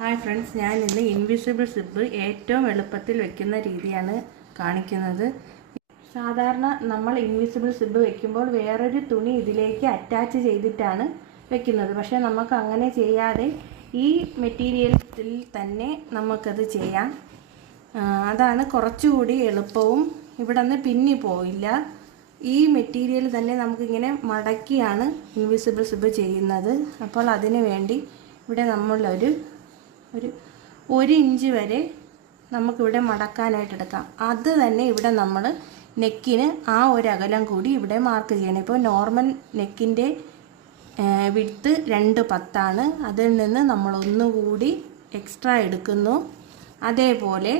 Hi friends ഞാൻ ഇന്ന് invisible zip ഏറ്റവും എളുപ്പത്തിൽ വെക്കുന്ന രീതിയാണ് കാണിക്കുന്നത്. സാധാരണ നമ്മൾ ഇൻവിസിബിൾ സിബ് വെക്കുമ്പോൾ വേറൊരു തുണി ഇതിലേക്ക് അറ്റാച്ച് ചെയ്തിട്ടാണ് വെക്കുന്നത്. പക്ഷേ നമുക്ക് അങ്ങനെ ചെയ്യാതെ ഈ മെറ്റീരിയൽസിൽ തന്നെ നമുക്കത് ചെയ്യാം. അതാണ് കുറച്ചുകൂടി എളുപ്പവും. ഇവിടെ നിന്ന് പിന്നി പോയില്ല. ഈ മെറ്റീരിയൽ തന്നെ നമുക്കിങ്ങനെ മടക്കിയാണ് ഇൻവിസിബിൾ സിബ് ചെയ്യുന്നത്. അപ്പോൾ അതിന് വേണ്ടി ഇവിടെ നമ്മളൊരു ഒരു ഒരു ഇഞ്ച് വരെ നമുക്കിവിടെ മടക്കാനായിട്ട് എടുക്കാം. അത് തന്നെ ഇവിടെ നമ്മൾ നെക്കിന് ആ ഒരു അകലം കൂടി ഇവിടെ മാർക്ക് ചെയ്യണം. ഇപ്പോൾ നോർമൽ നെക്കിന്റെ വിഡ്ത്ത് രണ്ട് പത്താണ്. അതിൽ നിന്ന് നമ്മൾ ഒന്നുകൂടി എക്സ്ട്രാ എടുക്കുന്നു. അതേപോലെ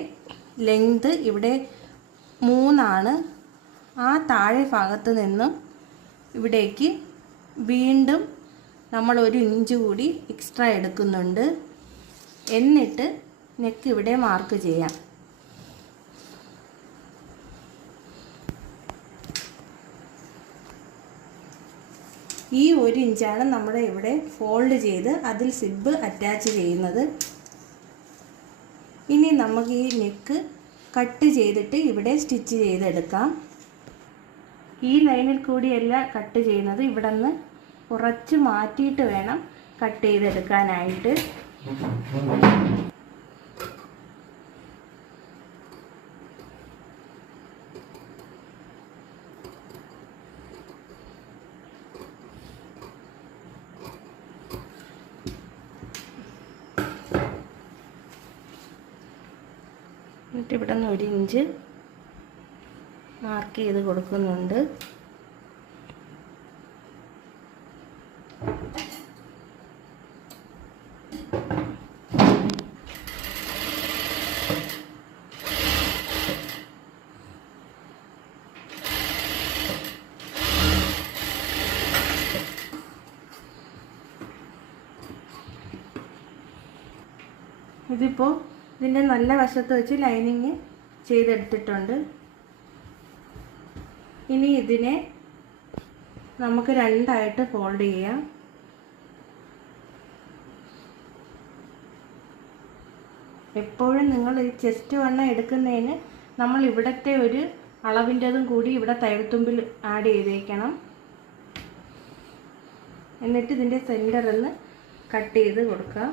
ലെങ്ത് ഇവിടെ മൂന്നാണ്. ആ താഴെ ഭാഗത്ത് നിന്നും ഇവിടേക്ക് വീണ്ടും നമ്മൾ ഒരു ഇഞ്ച് കൂടി എക്സ്ട്രാ എടുക്കുന്നുണ്ട്. എന്നിട്ട് നെക്ക് ഇവിടെ മാർക്ക് ചെയ്യാം. ഈ ഒരു ഇഞ്ചാണ് നമ്മൾ ഇവിടെ ഫോൾഡ് ചെയ്ത് അതിൽ സിബ് അറ്റാച്ച് ചെയ്യുന്നത്. ഇനി നമുക്ക് ഈ നെക്ക് കട്ട് ചെയ്തിട്ട് ഇവിടെ സ്റ്റിച്ച് ചെയ്തെടുക്കാം. ഈ ലൈനിൽ കൂടിയല്ല കട്ട് ചെയ്യുന്നത്. ഇവിടെ നിന്ന് കുറച്ച് മാറ്റിയിട്ട് വേണം കട്ട് ചെയ്തെടുക്കാനായിട്ട്. എന്നിട്ട് ഇവിടെ നിന്ന് ഒരു ഇഞ്ച് മാർക്ക് ചെയ്ത് കൊടുക്കുന്നുണ്ട്. ഇതിപ്പോൾ ഇതിന്റെ നല്ല വശത്ത് വെച്ച് ലൈനിങ് ചെയ്തെടുത്തിട്ടുണ്ട്. ഇനി ഇതിനെ നമുക്ക് രണ്ടായിട്ട് ഫോൾഡ് ചെയ്യാം. എപ്പോഴും നിങ്ങൾ ഈ ചെസ്റ്റ് വണ്ണം എടുക്കുന്നതിന് നമ്മൾ ഇവിടത്തെ ഒരു അളവിന്റെതും കൂടി ഇവിടെ തയ്യൽത്തുമ്പിൽ ആഡ് ചെയ്തേക്കണം. എന്നിട്ട് ഇതിന്റെ സെന്ററിൽ നിന്ന് കട്ട് ചെയ്ത് കൊടുക്കാം.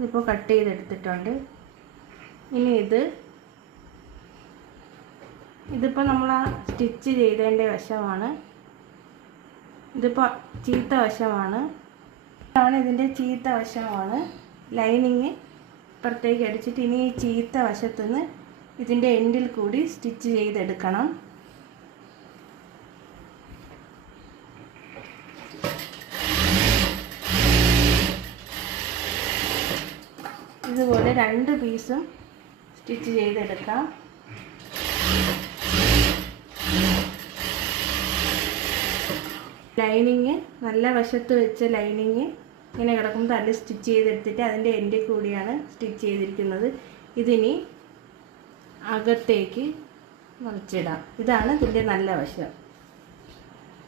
ഇതിപ്പോൾ കട്ട് ചെയ്തെടുത്തിട്ടുണ്ട്. ഇനി ഇത് ഇതിപ്പോൾ നമ്മൾ ആ സ്റ്റിച്ച് ചെയ്തതിന്റെ വശമാണ്. ഇതിപ്പോൾ ചീത്ത വശമാണ്. ഇതാണ് ഇതിന്റെ ചീത്ത വശമാണ്. ലൈനിങ് ഇപ്പുറത്തേക്ക് അടിച്ചിട്ട് ഇനി ഈ ചീത്ത വശത്തുനിന്ന് ഇതിന്റെ എൻഡിൽ കൂടി സ്റ്റിച്ച് ചെയ്തെടുക്കണം. ഇതുപോലെ രണ്ട് പീസും സ്റ്റിച്ച് ചെയ്തെടുക്കാം. ലൈനിങ് നല്ല വശത്ത് വെച്ച ലൈനിങ് ഇങ്ങനെ കിടക്കുമ്പോൾ തല്ല സ്റ്റിച്ച് ചെയ്തെടുത്തിട്ട് അതിന്റെ എൻഡിൽ കൂടിയാണ് സ്റ്റിച്ച് ചെയ്തിരിക്കുന്നത്. ഇതിനി അകത്തേക്ക് മറിച്ചിടാം. ഇതാണ് ഇതിന്റെ നല്ല വശം.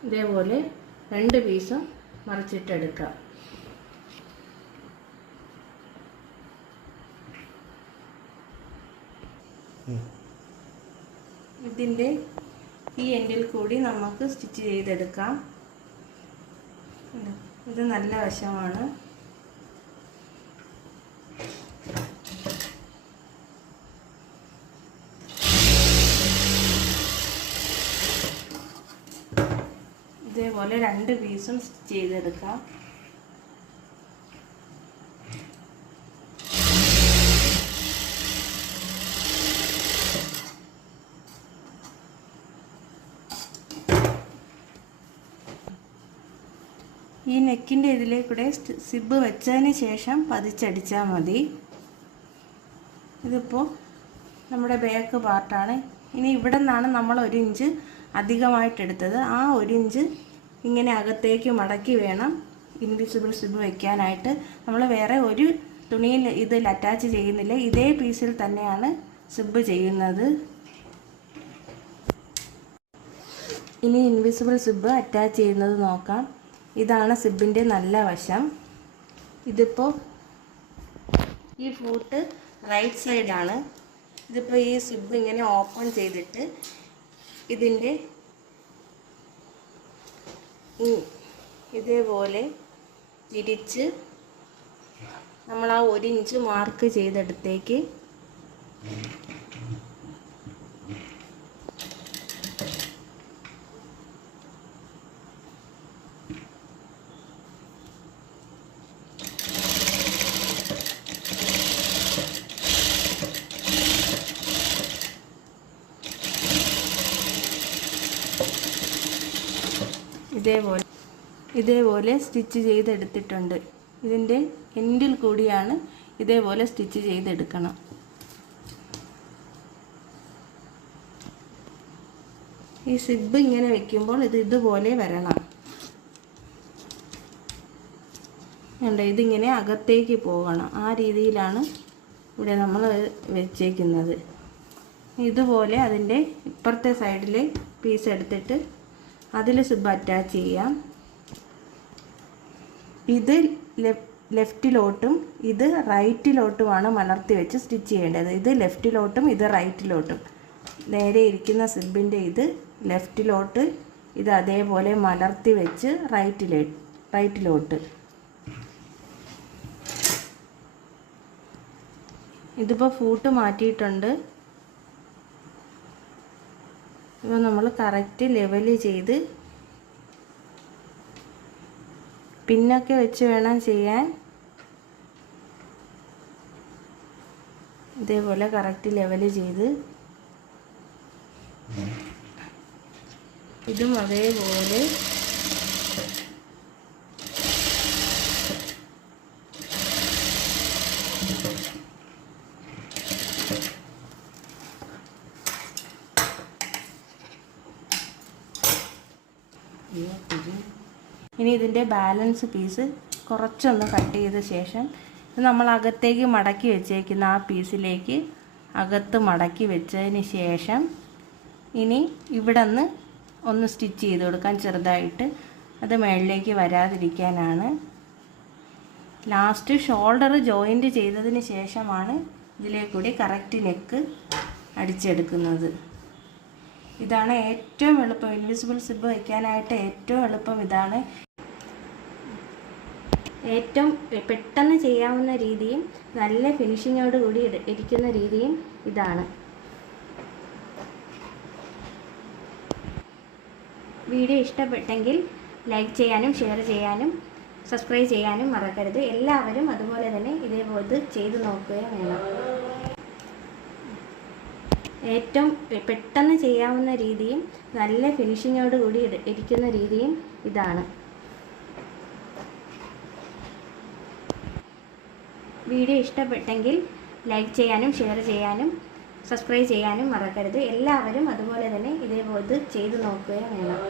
ഇതേപോലെ രണ്ട് പീസും മറിച്ചിട്ടെടുക്കാം. ഇതിന്റെ ഈ എൻഡിൽ കൂടി നമുക്ക് സ്റ്റിച്ച് ചെയ്തെടുക്കാം. ഇത് നല്ല വശമാണ്. ഇതേപോലെ രണ്ട് പീസും സ്റ്റിച്ച് ചെയ്തെടുക്കാം. ഈ നെക്കിന്റെ ഇതിലേക്കൂടെ സിബ് വെച്ചതിന് ശേഷം പതിച്ചടിച്ചാൽ മതി. ഇതിപ്പോൾ നമ്മുടെ ബാക്ക് പാർട്ടാണ് ഇനി ഇവിടെ നിന്നാണ് നമ്മൾ ഒരു ഇഞ്ച് അധികമായിട്ടെടുത്തത്. ആ ഒരു ഇഞ്ച് ഇങ്ങനെ അകത്തേക്ക് മടക്കി വേണം ഇൻവിസിബിൾ സിബ് വെക്കാനായിട്ട്. നമ്മൾ വേറെ ഒരു തുണിയിൽ ഇതിൽ അറ്റാച്ച് ചെയ്യുന്നില്ല. ഇതേ പീസിൽ തന്നെയാണ് സിബ് ചെയ്യുന്നത്. ഇനി ഇൻവിസിബിൾ സിബ് അറ്റാച്ച് ചെയ്യുന്നത് നോക്കാം. ഇതാണ് സിബിന്റെ നല്ല വശം. ഇതിപ്പോൾ ഈ ഫ്രൂട്ട് റൈറ്റ് സൈഡാണ് ഇതിപ്പോൾ ഈ സിബ് ഇങ്ങനെ ഓപ്പൺ ചെയ്തിട്ട് ഇതിന്റെ ഇതേപോലെ തിരിച്ച് നമ്മൾ ആ ഒരു ഇഞ്ച് മാർക്ക് ചെയ്തെടുത്തേക്ക്. ഇതേപോലെ ഇതേപോലെ സ്റ്റിച്ച് ചെയ്തെടുത്തിട്ടുണ്ട്. ഇതിന്റെ എൻഡിൽ കൂടിയാണ് ഇതേപോലെ സ്റ്റിച്ച് ചെയ്തെടുക്കണം. ഈ സിബ് ഇങ്ങനെ വെക്കുമ്പോൾ ഇത് ഇതുപോലെ വരണം. ഉണ്ട് ഇതിങ്ങനെ അകത്തേക്ക് പോകണം ആ രീതിയിലാണ് ഇവിടെ നമ്മൾ വെച്ചേക്കുന്നത്. ഇതുപോലെ അതിന്റെ ഇപ്പുറത്തെ സൈഡിലെ പീസ് എടുത്തിട്ട് അതിൽ സിബ് അറ്റാച്ച് ചെയ്യാം. ഇത് ലെഫ്റ്റിലോട്ടും ഇത് റൈറ്റിലോട്ടുമാണ് മലർത്തി വെച്ച് സ്റ്റിച്ച് ചെയ്യേണ്ടത്. ഇത് ലെഫ്റ്റിലോട്ടും ഇത് റൈറ്റിലോട്ടും നേരെ ഇരിക്കുന്ന സിബിന്റെ ഇത് ലെഫ്റ്റിലോട്ട് ഇത് അതേപോലെ മലർത്തി വെച്ച് റൈറ്റിലേ റൈറ്റിലോട്ട് ഇതിപ്പോൾ ഫൂട്ട് മാറ്റിയിട്ടുണ്ട്. ഇപ്പോൾ നമ്മൾ കറക്റ്റ് ലെവൽ ചെയ്ത് പിന്നൊക്കെ വെച്ച് വേണം ചെയ്യാൻ. ഇതേപോലെ കറക്റ്റ് ലെവൽ ചെയ്ത്. ഇതും അതേപോലെ ഇനി ഇതിന്റെ ബാലൻസ് പീസ് കുറച്ചൊന്ന് കട്ട് ചെയ്ത ശേഷം ഇത് നമ്മൾ അകത്തേക്ക് മടക്കി വെച്ചേക്കുന്ന ആ പീസിലേക്ക് അകത്ത് മടക്കി വെച്ചതിന് ശേഷം ഇനി ഇവിടെ നിന്ന് ഒന്ന് സ്റ്റിച്ച് ചെയ്ത് കൊടുക്കാൻ ചെറുതായിട്ട്. അത് മേളിലേക്ക് വരാതിരിക്കാനാണ്. ലാസ്റ്റ് ഷോൾഡർ ജോയിന്റ് ചെയ്തതിന് ശേഷമാണ് ഇതിലേക്കൂടി കറക്റ്റ് നെക്ക് അടിച്ചെടുക്കുന്നത്. ഇതാണ് ഏറ്റവും എളുപ്പം. ഇൻവിസിബിൾ സിബ് വയ്ക്കാനായിട്ട് ഏറ്റവും എളുപ്പം ഇതാണ്. ഏറ്റവും പെട്ടെന്ന് ചെയ്യാവുന്ന രീതിയും നല്ല ഫിനിഷിങ്ങോട് കൂടി ഇരിക്കുന്ന രീതിയും ഇതാണ്. വീഡിയോ ഇഷ്ടപ്പെട്ടെങ്കിൽ ലൈക്ക് ചെയ്യാനും ഷെയർ ചെയ്യാനും സബ്സ്ക്രൈബ് ചെയ്യാനും മറക്കരുത്. എല്ലാവരും അതുപോലെ തന്നെ ഇതേപോലെ ചെയ്തു നോക്കുകയും വേണം. ഏറ്റവും പെട്ടെന്ന് ചെയ്യാവുന്ന രീതിയും നല്ല ഫിനിഷിങ്ങോട് കൂടി ഇരിക്കുന്ന രീതിയും ഇതാണ്. വീഡിയോ ഇഷ്ടപ്പെട്ടെങ്കിൽ ലൈക്ക് ചെയ്യാനും ഷെയർ ചെയ്യാനും സബ്സ്ക്രൈബ് ചെയ്യാനും മറക്കരുത്. എല്ലാവരും അതുപോലെ തന്നെ ഇതേപോലെ ചെയ്തു നോക്കുകയും വേണം